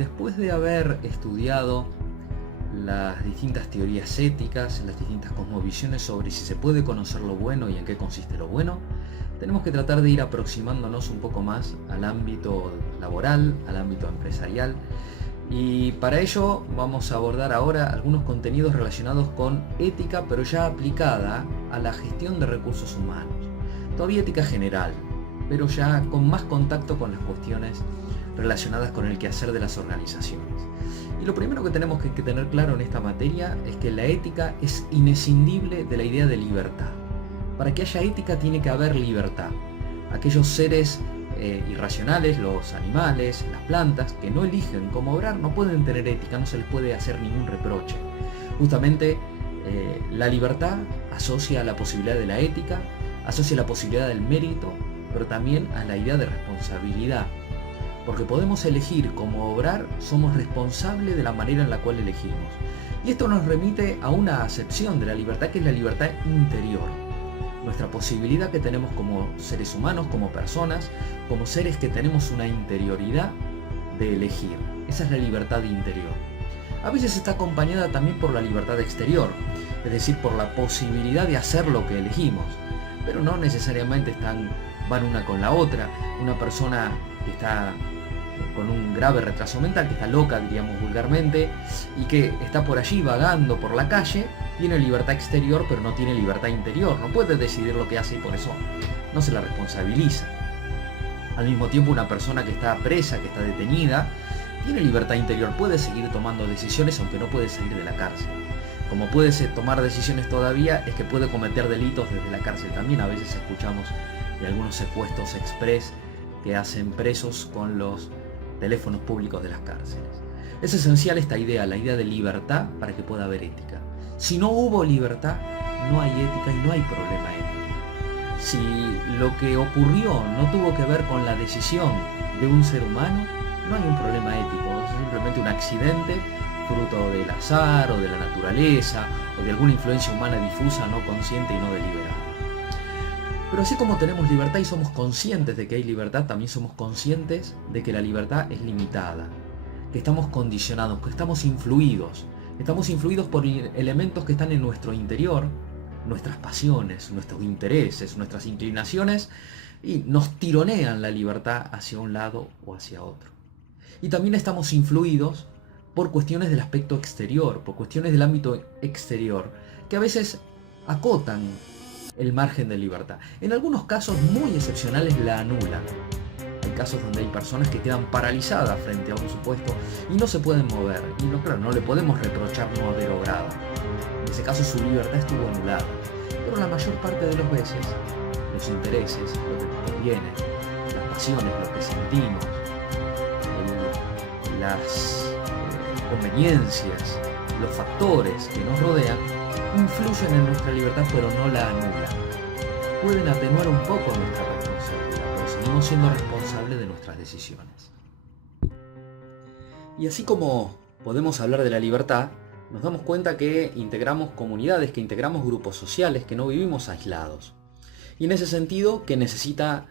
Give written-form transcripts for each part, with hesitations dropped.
después de haber estudiado las distintas teorías éticas, las distintas cosmovisiones sobre si se puede conocer lo bueno y en qué consiste lo bueno, tenemos que tratar de ir aproximándonos un poco más al ámbito laboral, al ámbito empresarial, y para ello vamos a abordar ahora algunos contenidos relacionados con ética, pero ya aplicada a la gestión de recursos humanos. Todavía ética general, pero ya con más contacto con las cuestiones relacionadas con el quehacer de las organizaciones. Y lo primero que tenemos que tener claro en esta materia es que la ética es inescindible de la idea de libertad. Para que haya ética tiene que haber libertad. Aquellos seres irracionales, los animales, las plantas, que no eligen cómo obrar, no pueden tener ética, no se les puede hacer ningún reproche. Justamente la libertad asocia a la posibilidad de la ética, asocia a la posibilidad del mérito, pero también a la idea de responsabilidad. Porque podemos elegir cómo obrar, somos responsables de la manera en la cual elegimos. Y esto nos remite a una acepción de la libertad, que es la libertad interior. Nuestra posibilidad que tenemos como seres humanos, como personas, como seres que tenemos una interioridad de elegir. Esa es la libertad interior. A veces está acompañada también por la libertad exterior, es decir, por la posibilidad de hacer lo que elegimos. Pero no necesariamente van una con la otra. Una persona que está con un grave retraso mental, que está loca, diríamos vulgarmente, y que está por allí vagando por la calle, tiene libertad exterior pero no tiene libertad interior, no puede decidir lo que hace y por eso no se la responsabiliza. Al mismo tiempo, una persona que está presa, que está detenida, tiene libertad interior, puede seguir tomando decisiones aunque no puede salir de la cárcel. Como puede tomar decisiones todavía, es que puede cometer delitos desde la cárcel. También a veces escuchamos de algunos secuestros express que hacen presos con los teléfonos públicos de las cárceles. Es esencial esta idea, la idea de libertad, para que pueda haber ética. Si no hubo libertad, no hay ética y no hay problema ético. Si lo que ocurrió no tuvo que ver con la decisión de un ser humano, no hay un problema ético, es simplemente un accidente fruto del azar o de la naturaleza o de alguna influencia humana difusa, no consciente y no deliberada. Pero así como tenemos libertad y somos conscientes de que hay libertad, también somos conscientes de que la libertad es limitada, que estamos condicionados, que estamos influidos por elementos que están en nuestro interior, nuestras pasiones, nuestros intereses, nuestras inclinaciones, y nos tironean la libertad hacia un lado o hacia otro. Y también estamos influidos por cuestiones del aspecto exterior, por cuestiones del ámbito exterior, que a veces acotan el margen de libertad. En algunos casos muy excepcionales la anulan. Hay casos donde hay personas que quedan paralizadas frente a un supuesto y no se pueden mover. Y no le podemos reprochar no haber obrado. En ese caso su libertad estuvo anulada. Pero la mayor parte de las veces, los intereses, lo que nos conviene, las pasiones, lo que sentimos, las conveniencias, los factores que nos rodean, influyen en nuestra libertad pero no la anulan. Pueden atenuar un poco nuestra responsabilidad, pero seguimos siendo responsables de nuestras decisiones. Y así como podemos hablar de la libertad, nos damos cuenta que integramos comunidades, que integramos grupos sociales, que no vivimos aislados. Y en ese sentido, que necesita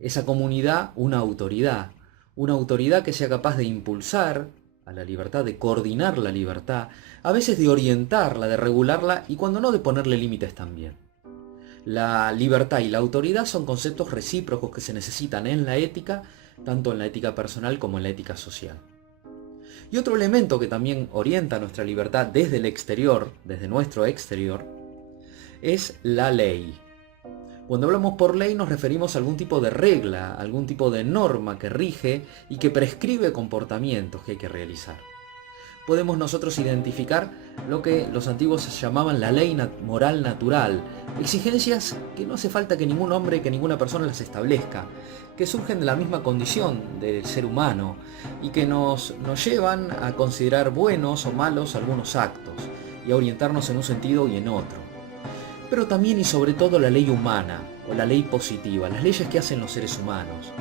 esa comunidad una autoridad que sea capaz de impulsar a la libertad, de coordinar la libertad, a veces de orientarla, de regularla y cuando no de ponerle límites también. La libertad y la autoridad son conceptos recíprocos que se necesitan en la ética, tanto en la ética personal como en la ética social. Y otro elemento que también orienta nuestra libertad desde el exterior, desde nuestro exterior, es la ley. Cuando hablamos por ley nos referimos a algún tipo de regla, algún tipo de norma que rige y que prescribe comportamientos que hay que realizar. Podemos nosotros identificar lo que los antiguos llamaban la ley moral natural, exigencias que no hace falta que ningún hombre, que ninguna persona las establezca, que surgen de la misma condición del ser humano y que nos llevan a considerar buenos o malos algunos actos y a orientarnos en un sentido y en otro. Pero también y sobre todo la ley humana, o la ley positiva, las leyes que hacen los seres humanos.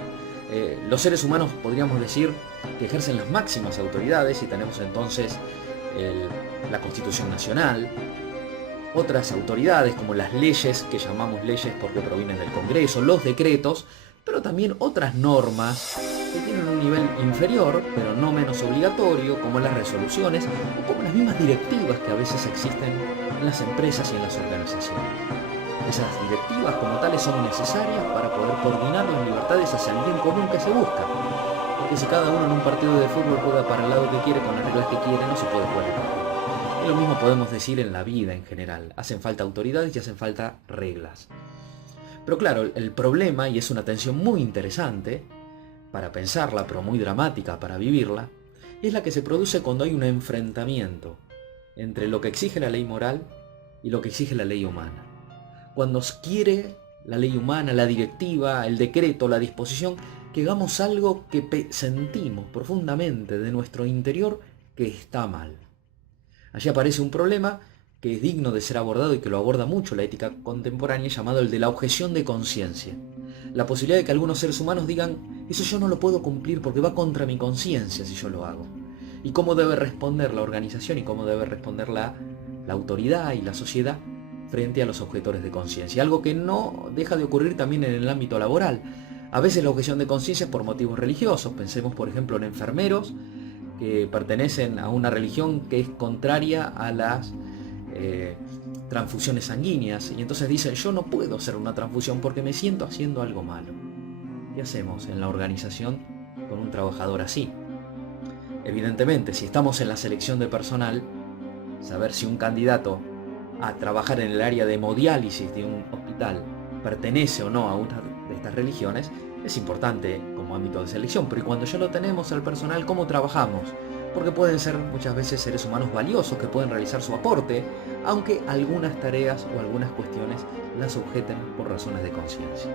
Los seres humanos podríamos decir que ejercen las máximas autoridades y tenemos entonces la Constitución Nacional, otras autoridades como las leyes, que llamamos leyes porque provienen del Congreso, los decretos, pero también otras normas que tienen un nivel inferior, pero no menos obligatorio, como las resoluciones o como las mismas directivas que a veces existen en las empresas y en las organizaciones. Esas directivas como tales son necesarias para poder coordinar las libertades hacia el bien común que se busca. Porque si cada uno en un partido de fútbol juega para el lado que quiere, con las reglas que quiere, no se puede jugar el partido. Y lo mismo podemos decir en la vida en general. Hacen falta autoridades y hacen falta reglas. Pero claro, el problema, y es una tensión muy interesante para pensarla, pero muy dramática para vivirla, es la que se produce cuando hay un enfrentamiento entre lo que exige la ley moral y lo que exige la ley humana. Cuando quiere la ley humana, la directiva, el decreto, la disposición, que hagamos algo que sentimos profundamente de nuestro interior que está mal. Allí aparece un problema que es digno de ser abordado y que lo aborda mucho la ética contemporánea, llamado el de la objeción de conciencia. La posibilidad de que algunos seres humanos digan, eso yo no lo puedo cumplir porque va contra mi conciencia si yo lo hago. Y cómo debe responder la organización y cómo debe responder la autoridad y la sociedad frente a los objetores de conciencia. Algo que no deja de ocurrir también en el ámbito laboral. A veces la objeción de conciencia es por motivos religiosos. Pensemos, por ejemplo, en enfermeros que pertenecen a una religión que es contraria a las transfusiones sanguíneas. Y entonces dicen, yo no puedo hacer una transfusión porque me siento haciendo algo malo. ¿Qué hacemos en la organización con un trabajador así? Evidentemente, si estamos en la selección de personal, saber si un candidato a trabajar en el área de hemodiálisis de un hospital pertenece o no a una de estas religiones es importante como ámbito de selección, pero cuando ya lo tenemos al personal, ¿cómo trabajamos? Porque pueden ser muchas veces seres humanos valiosos que pueden realizar su aporte, aunque algunas tareas o algunas cuestiones las objeten por razones de conciencia.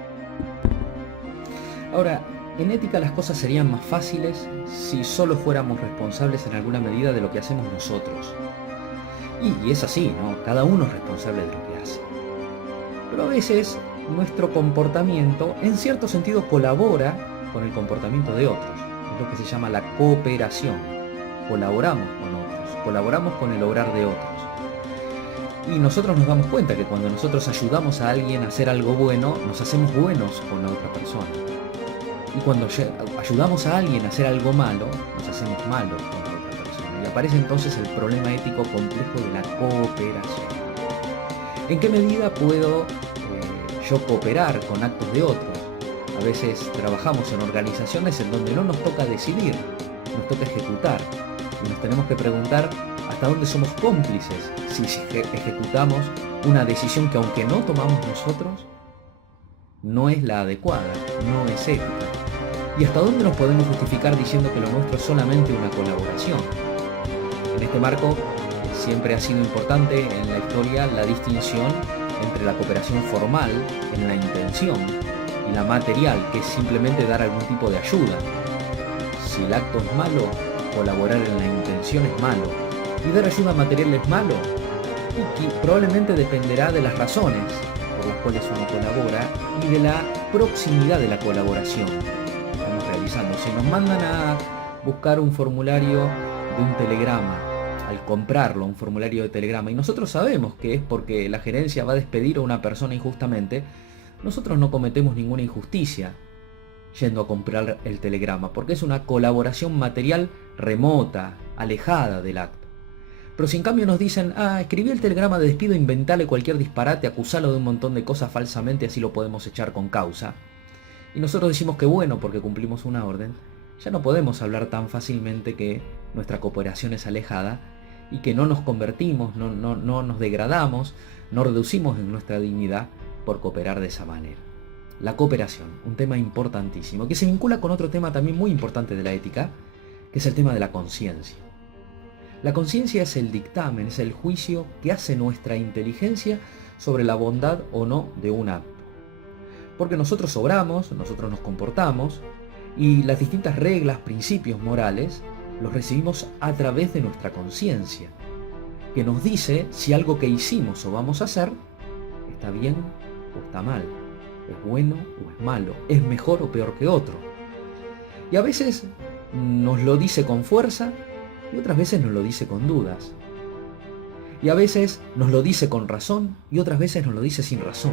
Ahora, en ética las cosas serían más fáciles si solo fuéramos responsables en alguna medida de lo que hacemos nosotros. Y es así, ¿no? Cada uno es responsable de lo que hace. Pero a veces nuestro comportamiento en cierto sentido colabora con el comportamiento de otros. Es lo que se llama la cooperación. Colaboramos con otros, colaboramos con el obrar de otros. Y nosotros nos damos cuenta que cuando nosotros ayudamos a alguien a hacer algo bueno, nos hacemos buenos con la otra persona. Y cuando ayudamos a alguien a hacer algo malo, nos hacemos malos con la otra persona. Y aparece entonces el problema ético complejo de la cooperación. ¿En qué medida puedo yo cooperar con actos de otros? A veces trabajamos en organizaciones en donde no nos toca decidir, nos toca ejecutar. Y nos tenemos que preguntar hasta dónde somos cómplices si ejecutamos una decisión que, aunque no tomamos nosotros, no es la adecuada, no es ética. Y hasta dónde nos podemos justificar diciendo que lo nuestro es solamente una colaboración. En este marco siempre ha sido importante en la historia la distinción entre la cooperación formal, en la intención, y la material, que es simplemente dar algún tipo de ayuda. Si el acto es malo, colaborar en la intención es malo. Y dar ayuda material es malo. Y probablemente dependerá de las razones por las cuales uno colabora y de la proximidad de la colaboración que estamos realizando. Si nos mandan a buscar un formulario de un telegrama, al comprarlo, un formulario de telegrama, y nosotros sabemos que es porque la gerencia va a despedir a una persona injustamente, nosotros no cometemos ninguna injusticia yendo a comprar el telegrama, porque es una colaboración material remota, alejada del acto. Pero si en cambio nos dicen, escribí el telegrama de despido, inventale cualquier disparate, acusalo de un montón de cosas falsamente, así lo podemos echar con causa, y nosotros decimos que bueno porque cumplimos una orden, ya no podemos hablar tan fácilmente que nuestra cooperación es alejada y que no nos convertimos, no nos degradamos, no reducimos en nuestra dignidad por cooperar de esa manera. La cooperación, un tema importantísimo, que se vincula con otro tema también muy importante de la ética, que es el tema de la conciencia. La conciencia es el dictamen, es el juicio que hace nuestra inteligencia sobre la bondad o no de un acto. Porque nosotros obramos, nosotros nos comportamos, y las distintas reglas, principios morales, los recibimos a través de nuestra conciencia, que nos dice si algo que hicimos o vamos a hacer está bien o está mal, es bueno o es malo, es mejor o peor que otro. Y a veces nos lo dice con fuerza y otras veces nos lo dice con dudas. Y a veces nos lo dice con razón y otras veces nos lo dice sin razón.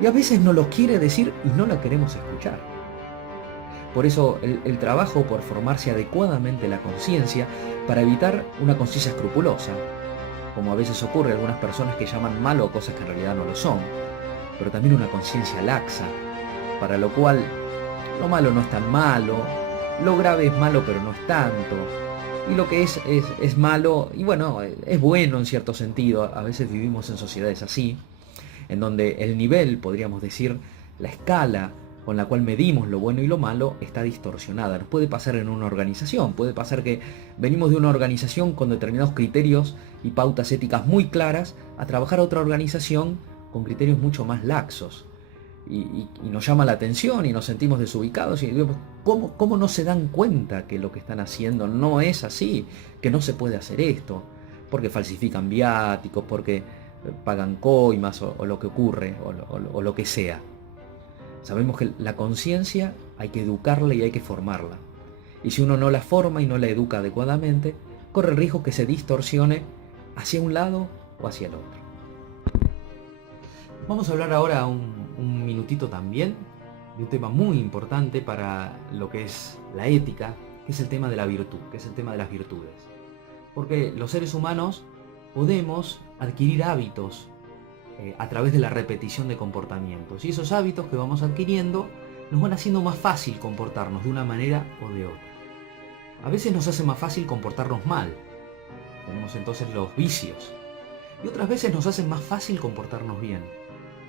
Y a veces nos lo quiere decir y no la queremos escuchar. Por eso el trabajo por formarse adecuadamente la conciencia para evitar una conciencia escrupulosa, como a veces ocurre a algunas personas que llaman malo cosas que en realidad no lo son, pero también una conciencia laxa, para lo cual lo malo no es tan malo, lo grave es malo pero no es tanto, y lo que es malo, y bueno, es bueno en cierto sentido. A veces vivimos en sociedades así, en donde el nivel, podríamos decir, la escala con la cual medimos lo bueno y lo malo está distorsionada. Nos puede pasar en una organización, puede pasar que venimos de una organización con determinados criterios y pautas éticas muy claras a trabajar a otra organización con criterios mucho más laxos. Y nos llama la atención y nos sentimos desubicados y digo, ¿cómo no se dan cuenta que lo que están haciendo no es así? Que no se puede hacer esto, porque falsifican viáticos, porque pagan coimas o lo que ocurre o lo que sea. Sabemos que la conciencia hay que educarla y hay que formarla. Y si uno no la forma y no la educa adecuadamente, corre el riesgo que se distorsione hacia un lado o hacia el otro. Vamos a hablar ahora un minutito también de un tema muy importante para lo que es la ética, que es el tema de la virtud, que es el tema de las virtudes. Porque los seres humanos podemos adquirir hábitos a través de la repetición de comportamientos. Y esos hábitos que vamos adquiriendo nos van haciendo más fácil comportarnos de una manera o de otra. A veces nos hace más fácil comportarnos mal. Tenemos entonces los vicios. Y otras veces nos hacen más fácil comportarnos bien.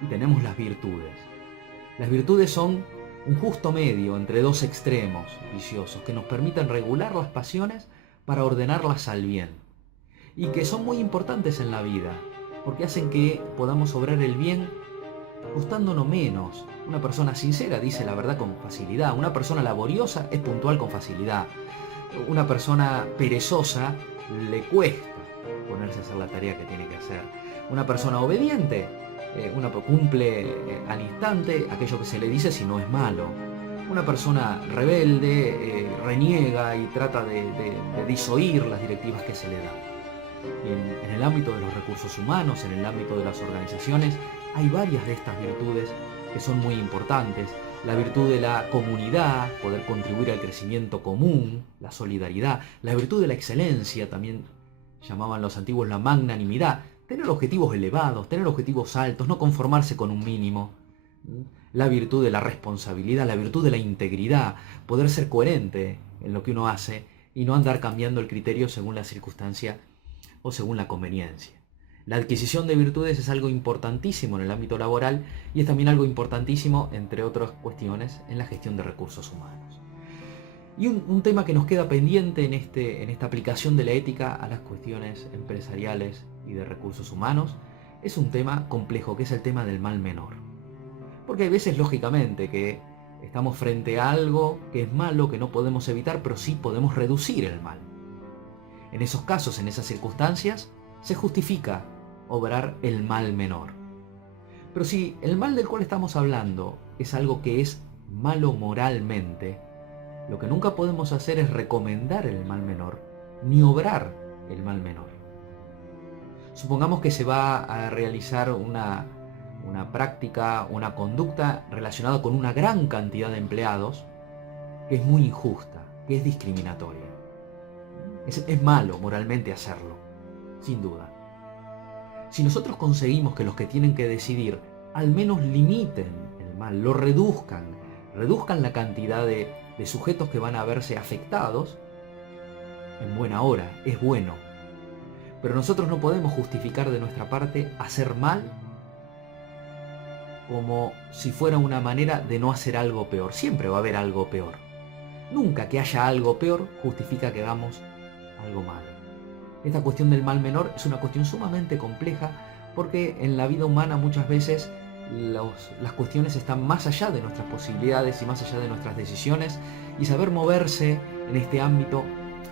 Y tenemos las virtudes. Las virtudes son un justo medio entre dos extremos viciosos que nos permiten regular las pasiones para ordenarlas al bien. Y que son muy importantes en la vida, porque hacen que podamos obrar el bien costándonos menos. Una persona sincera dice la verdad con facilidad. Una persona laboriosa es puntual con facilidad. Una persona perezosa le cuesta ponerse a hacer la tarea que tiene que hacer. Una persona obediente cumple al instante aquello que se le dice si no es malo. Una persona rebelde reniega y trata de disoír las directivas que se le dan. En el ámbito de los recursos humanos, en el ámbito de las organizaciones, hay varias de estas virtudes que son muy importantes. La virtud de la comunidad, poder contribuir al crecimiento común, la solidaridad. La virtud de la excelencia, también llamaban los antiguos la magnanimidad. Tener objetivos elevados, tener objetivos altos, no conformarse con un mínimo. La virtud de la responsabilidad, la virtud de la integridad, poder ser coherente en lo que uno hace y no andar cambiando el criterio según la circunstancia o según la conveniencia. La adquisición de virtudes es algo importantísimo en el ámbito laboral y es también algo importantísimo, entre otras cuestiones, en la gestión de recursos humanos. Y un tema que nos queda pendiente en esta aplicación de la ética a las cuestiones empresariales y de recursos humanos es un tema complejo, que es el tema del mal menor. Porque hay veces, lógicamente, que estamos frente a algo que es malo, que no podemos evitar, pero sí podemos reducir el mal. En esos casos, en esas circunstancias, se justifica obrar el mal menor. Pero si el mal del cual estamos hablando es algo que es malo moralmente, lo que nunca podemos hacer es recomendar el mal menor, ni obrar el mal menor. Supongamos que se va a realizar una práctica, una conducta relacionada con una gran cantidad de empleados que es muy injusta, que es discriminatoria. Es malo moralmente hacerlo, sin duda. Si nosotros conseguimos que los que tienen que decidir al menos limiten el mal, lo reduzcan la cantidad de sujetos que van a verse afectados, en buena hora, es bueno. Pero nosotros no podemos justificar de nuestra parte hacer mal como si fuera una manera de no hacer algo peor. Siempre va a haber algo peor. Nunca que haya algo peor justifica que hagamos algo malo. Esta cuestión del mal menor es una cuestión sumamente compleja porque en la vida humana muchas veces las cuestiones están más allá de nuestras posibilidades y más allá de nuestras decisiones, y saber moverse en este ámbito.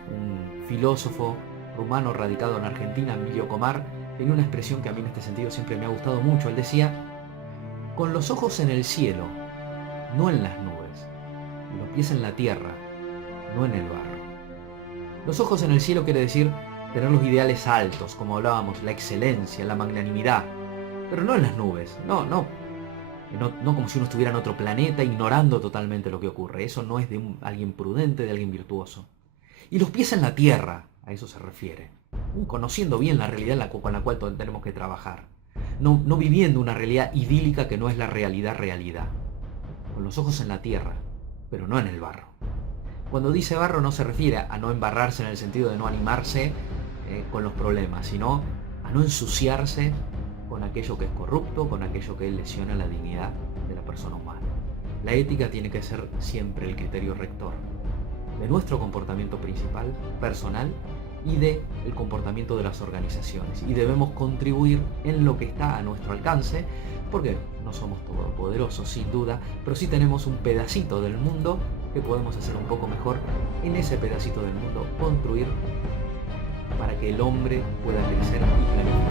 Un filósofo rumano radicado en Argentina, Emilio Comar, tenía una expresión que a mí en este sentido siempre me ha gustado mucho. Él decía: con los ojos en el cielo, no en las nubes, y los pies en la tierra, no en el barro. Los ojos en el cielo quiere decir tener los ideales altos, como hablábamos, la excelencia, la magnanimidad, pero no en las nubes, no no como si uno estuviera en otro planeta ignorando totalmente lo que ocurre. Eso no es de alguien prudente, de alguien virtuoso. Y los pies en la tierra, a eso se refiere. Conociendo bien la realidad con la cual tenemos que trabajar. No viviendo una realidad idílica que no es la realidad. Con los ojos en la tierra, pero no en el barro. Cuando dice barro no se refiere a no embarrarse en el sentido de no animarse con los problemas, sino a no ensuciarse con aquello que es corrupto, con aquello que lesiona la dignidad de la persona humana. La ética tiene que ser siempre el criterio rector de nuestro comportamiento principal, personal, y del comportamiento de las organizaciones. Y debemos contribuir en lo que está a nuestro alcance, porque no somos todopoderosos, sin duda, pero sí tenemos un pedacito del mundo que podemos hacer un poco mejor. En ese pedacito del mundo construir para que el hombre pueda crecer y planificar